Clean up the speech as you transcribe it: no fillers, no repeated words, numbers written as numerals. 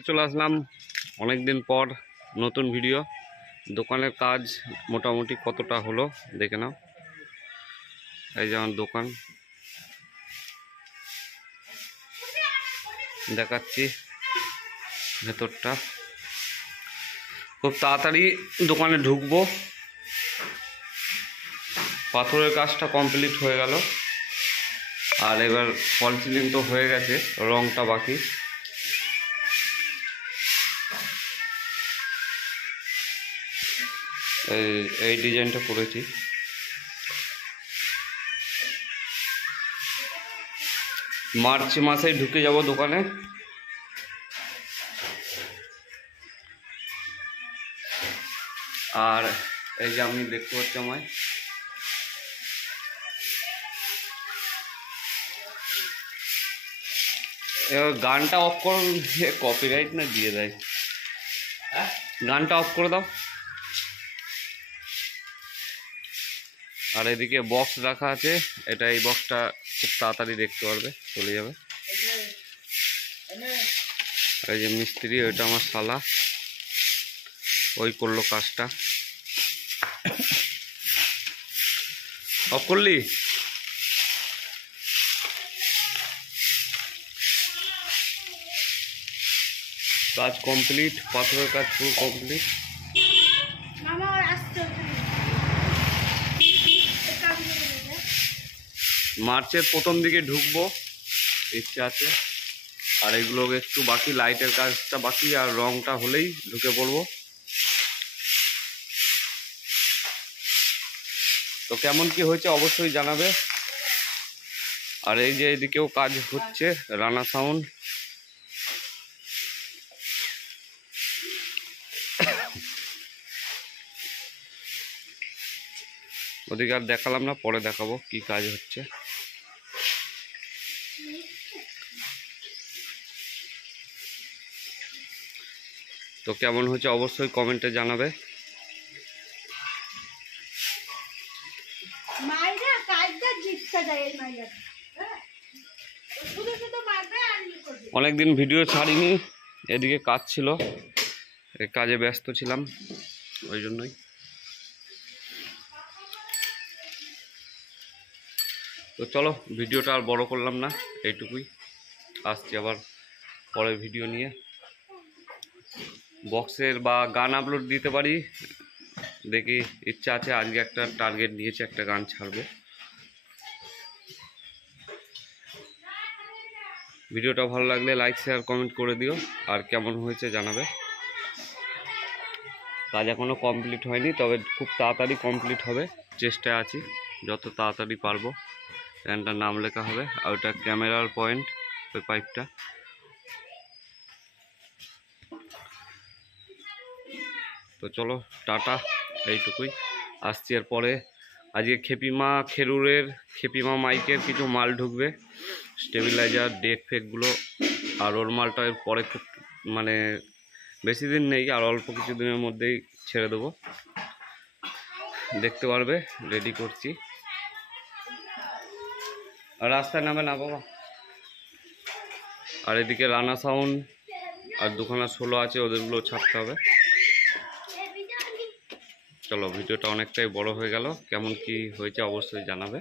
চলে আসলাম অনেক দিন পর নতুন ভিডিও। দোকানের কাজ মোটামুটি কতটা হলো দেখে নাও। এই যে আমার দোকান দেখাচ্ছি, ভেতরটা খুব তাড়াতাড়ি দোকানে ঢুকবো। পাথরের কাজটা কমপ্লিট হয়ে গেল, আর এবার ফল সিলিং তো হয়ে গেছে, রংটা বাকি। এই ডিজাইনটা করেছি। মার্চ মাসে ঢুকে যাব দোকানে। আর এই যে আপনি দেখতে পাচ্ছি আমায়, এবার গানটা অফ করুন, কপিরাইট না দিয়ে দেয়। গানটা অফ করে দাও। আর এদিকে বক্স রাখা আছে, এটা এই বক্সটা খুব তাড়াতাড়ি দেখতে পারবে, চলে যাবে। এই যে মিস্ত্রি, ওইটা আমার শালা, ওই করলো কাজটা। অফ করলি? কাজ কমপ্লিট, পাথরের কাজ পুরো কমপ্লিট। মার্চের প্রথম দিকে ঢুকবো, ইচ্ছা আছে। আর এগুলো একটু বাকি, লাইটের কাজটা বাকি, আর রংটা হলেই ঢুকে পড়বো। তো কেমন কি হয়েছে অবশ্যই জানাবে। আর এই যে এদিকেও কাজ হচ্ছে, রানা সাউন্ড। ওদিকে আর দেখালাম না, পরে দেখাবো কি কাজ হচ্ছে। তো কেমন হয়েছে অবশ্যই কমেন্টে জানাবে। অনেকদিন ভিডিও ছাড়িনি, এদিকে কাজ ছিল, কাজে ব্যস্ত ছিলাম, ওই জন্যই। তো চলো, ভিডিওটা আর বড় করলাম না, এইটুকুই। আসছি আবার পরের ভিডিও নিয়ে। বক্সের বা গান আপলোড দিতে পারি, দেখি ইচ্ছা আছে। আজকে একটা টার্গেট নিয়েছে, একটা গান ছাড়বো। ভিডিওটা ভালো লাগলে লাইক শেয়ার কমেন্ট করে দিও, আর কেমন হয়েছে জানাবে। কাজ এখনও কমপ্লিট হয়নি, তবে খুব তাড়াতাড়ি কমপ্লিট হবে, চেষ্টায় আছি যত তাড়াতাড়ি পারবো। গানটার নাম লেখা হবে, আর ওটা ক্যামেরার পয়েন্ট, ওই পাইপটা। তো চলো, টাটা, এইটুকুই। আসছি এর পরে। আজকে খেপিমা খেরুরের, খেপিমা মাইকের কিছু মাল ঢুকবে, স্টেবিলাইজার, ডেক ফেকগুলো। আর ওর মালটা এর পরে খুব মানে বেশি দিন নেই, আর অল্প কিছু দিনের মধ্যেই ছেড়ে দেবো, দেখতে পারবে। রেডি করছি। আর রাস্তায় নামে না বাবা। আর এদিকে রানা সাউন্ড আর দুখানা 16 আছে, ওদেরগুলো ছাড়তে হবে। চলো, ভিডিওটা অনেকটাই বড় হয়ে গেল, কেমন কি হয়েছে অবশ্যই জানাবে।